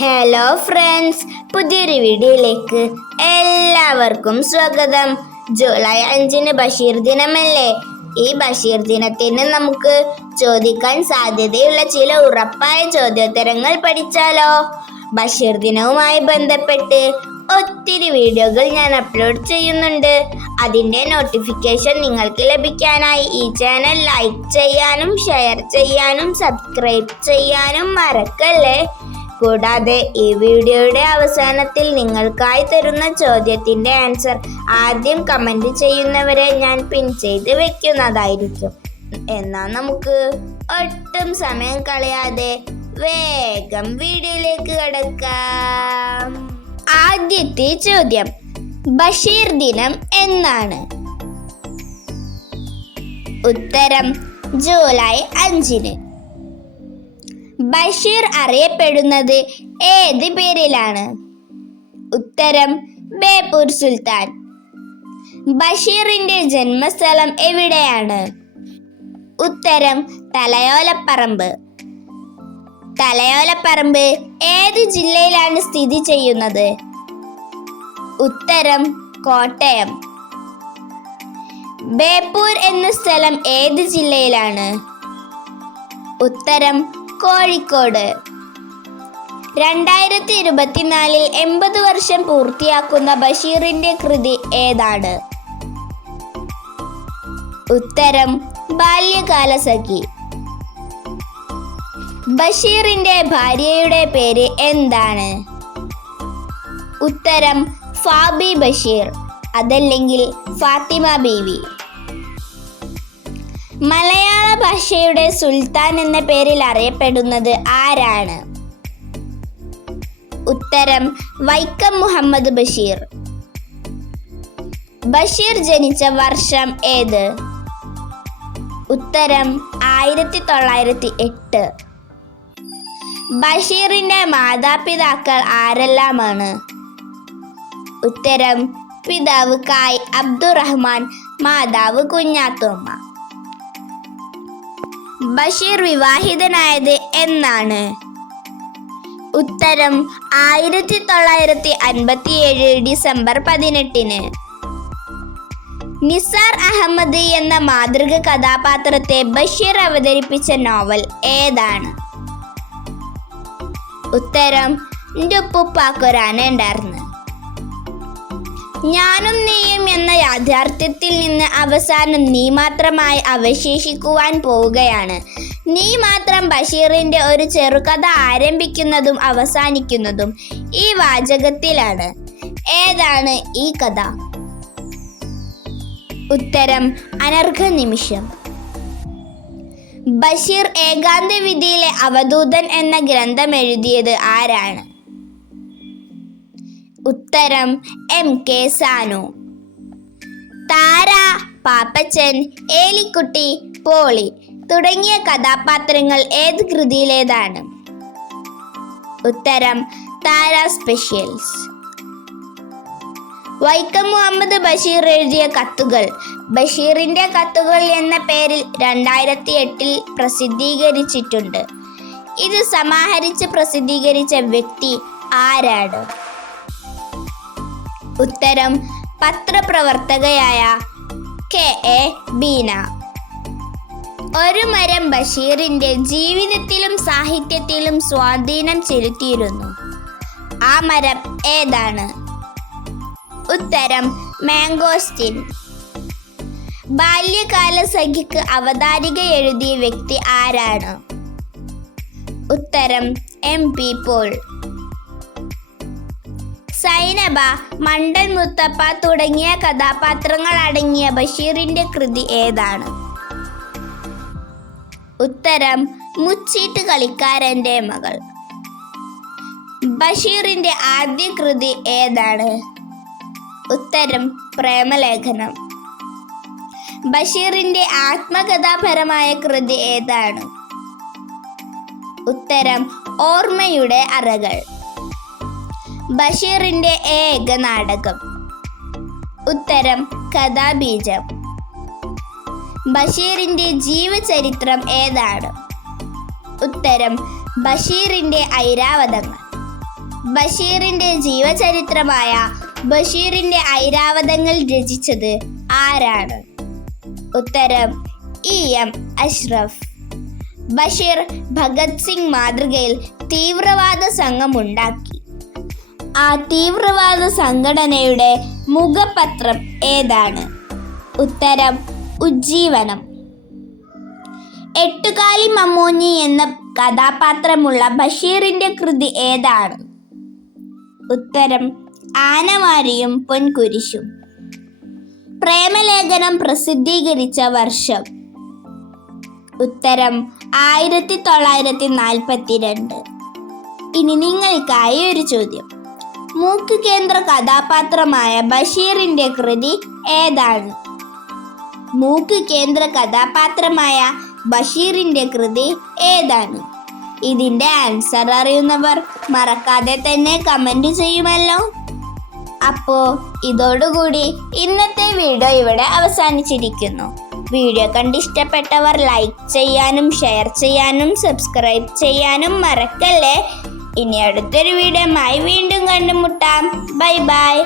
Hello friends, പുതിയൊരു വീഡിയോയിലേക്ക് എല്ലാവർക്കും സ്വാഗതം. ജൂലൈ 5 ബഷീർ ദിനമല്ലേ? ഈ ബഷീർ ദിനത്തിന് നമുക്ക് ചോദിക്കാൻ സാധ്യതയുള്ള ചില ഉറപ്പായ ചോദ്യോത്തരങ്ങൾ പഠിച്ചാലോ? ബഷീർ ദിനവുമായി ബന്ധപ്പെട്ട് ഒത്തിരി വീഡിയോകൾ ഞാൻ അപ്ലോഡ് ചെയ്യുന്നുണ്ട്. അതിൻ്റെ നോട്ടിഫിക്കേഷൻ നിങ്ങൾക്ക് ലഭിക്കാനായി ഈ ചാനൽ ലൈക്ക് ചെയ്യാനും ഷെയർ ചെയ്യാനും സബ്സ്ക്രൈബ് ചെയ്യാനും മറക്കല്ലേ. കൂടാതെ ഈ വീഡിയോയുടെ അവസാനത്തിൽ നിങ്ങൾക്കായി തരുന്ന ചോദ്യത്തിൻ്റെ ആൻസർ ആദ്യം കമൻറ്റ് ചെയ്യുന്നവരെ ഞാൻ പിൻ ചെയ്ത് വെക്കുന്നതായിരിക്കും. എന്നാൽ നമുക്ക് ഒട്ടും സമയം കളയാതെ വേഗം വീഡിയോയിലേക്ക് കടക്കാം. ആദ്യത്തെ ചോദ്യം, ബഷീർ ദിനം എന്നാണ്? ഉത്തരം ജൂലൈ 5. ബഷീർ അറിയപ്പെടുന്നത് ഏത് പേരിലാണ്? ഉത്തരം ബേപ്പൂർ സുൽത്താൻ. ബഷീറിന്റെ ജന്മസ്ഥലം എവിടെയാണ്? ഉത്തരം തലയോലപ്പറമ്പ്. തലയോലപ്പറമ്പ് ഏത് ജില്ലയിലാണ് സ്ഥിതി ചെയ്യുന്നത്? ഉത്തരം കോട്ടയം. ബേപ്പൂർ എന്ന സ്ഥലം ഏത് ജില്ലയിലാണ്? ഉത്തരം കോഴിക്കോട്. 2024 80 വർഷം പൂർത്തിയാക്കുന്ന ബഷീറിന്റെ കൃതി ഏതാണ്? ഉത്തരം ബാല്യകാലസഖി. ബഷീറിന്റെ ഭാര്യയുടെ പേര് എന്താണ്? ഉത്തരം ഫാബി ബഷീർ, അതല്ലെങ്കിൽ ഫാത്തിമ ബീവി. മലയാള ഭാഷയുടെ സുൽത്താൻ എന്ന പേരിൽ അറിയപ്പെടുന്നത് ആരാണ്? ഉത്തരം വൈക്കം മുഹമ്മദ് ബഷീർ. ബഷീർ ജനിച്ച വർഷം ഏത്? ഉത്തരം 1908. ബഷീറിന്റെ മാതാപിതാക്കൾ ആരെല്ലാമാണ്? ഉത്തരം പിതാവ് കായ് അബ്ദുറഹ്മാൻ, മാതാവ് കുഞ്ഞാത്തുമ്മ. ബഷീർ വിവാഹിതനായത് എന്നാണ്? ഉത്തരം 1957 ഡിസംബർ 18. നിസാർ അഹമ്മദ് എന്ന മാതൃക കഥാപാത്രത്തെ ബഷീർ അവതരിപ്പിച്ച നോവൽ ഏതാണ്? ഉത്തരം എൻ്റെ ഉപ്പുപ്പാക്കൊരാനുണ്ടായിരുന്നു. ഞാനും നീയും എന്ന യാഥാർത്ഥ്യത്തിൽ നിന്ന് അവസാനം നീ മാത്രമായി അവശേഷിക്കുവാൻ പോവുകയാണ്. നീ മാത്രം ബഷീറിന്റെ ഒരു ചെറുകഥ ആരംഭിക്കുന്നതും അവസാനിക്കുന്നതും ഈ വാചകത്തിലാണ്. ഏതാണ് ഈ കഥ? ഉത്തരം അനർഘ നിമിഷം. ബഷീർ ഏകാന്ത വിധിയിലെ അവധൂതൻ എന്ന ഗ്രന്ഥം എഴുതിയത് ആരാണ്? ഉത്തരം MK സാനു. താര, പാപ്പച്ചൻ, ഏലിക്കുട്ടി, പോളി തുടങ്ങിയ കഥാപാത്രങ്ങൾ ഏത് കൃതിയിലേതാണ്? ഉത്തരം താര സ്പെഷ്യൽസ്. വൈക്കം മുഹമ്മദ് ബഷീർ എഴുതിയ കത്തുകൾ ബഷീറിന്റെ കത്തുകൾ എന്ന പേരിൽ 2008 പ്രസിദ്ധീകരിച്ചിട്ടുണ്ട്. ഇത് സമാഹരിച്ച് പ്രസിദ്ധീകരിച്ച വ്യക്തി ആരാണ്? ഉത്തരം പത്രപ്രവർത്തകയായ KA ബീന. ഒരു മരം ബഷീറിന്റെ ജീവിതത്തിലും സാഹിത്യത്തിലും സ്വാധീനം ചെലുത്തിയിരുന്നു. ആ മരം ഏതാണ്? ഉത്തരം മാംഗോസ്റ്റിൻ. ബാല്യകാലസഖിക്ക് അവതാരിക എഴുതിയ വ്യക്തി ആരാണ്? ഉത്തരം MP പോൾ. സൈനബ, മണ്ടൻ മുത്തപ്പ തുടങ്ങിയ കഥാപാത്രങ്ങൾ അടങ്ങിയ ബഷീറിന്റെ കൃതി ഏതാണ്? ഉത്തരം മുച്ചീട്ട് കളിക്കാരന്റെ മകൾ. ബഷീറിന്റെ ആദ്യ കൃതി ഏതാണ്? ഉത്തരം പ്രേമലേഖനം. ബഷീറിന്റെ ആത്മകഥാപരമായ കൃതി ഏതാണ്? ഉത്തരം ഓർമ്മയുടെ അറകൾ. ബഷീറിന്റെ ഏക നാടകം? ഉത്തരം കഥാബീജം. ബഷീറിന്റെ ജീവചരിത്രം ഏതാണ്? ഉത്തരം ബഷീറിന്റെ ഐരാവതങ്ങൾ. ബഷീറിന്റെ ജീവചരിത്രമായ ബഷീറിന്റെ ഐരാവതങ്ങൾ രചിച്ചത് ആരാണ്? ഉത്തരം EM അഷ്റഫ്. ബഷീർ ഭഗത് സിംഗ് മാതൃകയിൽ തീവ്രവാദ സംഘമുണ്ടാക്കി. ആ തീവ്രവാദ സംഘടനയുടെ മുഖപത്രം ഏതാണ്? ഉത്തരം ഉജ്ജീവനം. എട്ടുകാലി മമ്മൂഞ്ഞി എന്ന കഥാപാത്രമുള്ള ബഷീറിന്റെ കൃതി ഏതാണ്? ഉത്തരം ആനവാരിയും പൊൻകുരിശും. പ്രേമലേഖനം പ്രസിദ്ധീകരിച്ച വർഷം? ഉത്തരം 1942. ഇനി നിങ്ങൾക്കായി ഒരു ചോദ്യം. മൂക്ക് കേന്ദ്ര കഥാപാത്രമായ ബഷീറിന്റെ കൃതി ഏതാണ്? മൂക്ക് കേന്ദ്ര കഥാപാത്രമായ ബഷീറിന്റെ കൃതി ഏതാണ്? ഇതിന്റെ ആൻസർ അറിയുന്നവർ മറക്കാതെ തന്നെ കമന്റ് ചെയ്യുമല്ലോ. അപ്പോ ഇതോടുകൂടി ഇന്നത്തെ വീഡിയോ ഇവിടെ അവസാനിച്ചിരിക്കുന്നു. വീഡിയോ കണ്ടിഷ്ടപ്പെട്ടവർ ലൈക്ക് ചെയ്യാനും ഷെയർ ചെയ്യാനും സബ്സ്ക്രൈബ് ചെയ്യാനും മറക്കല്ലേ. ഇനി അടുത്തൊരു വീഡിയോയുമായി വീണ്ടും കണ്ടുമുട്ടാം. Bye bye.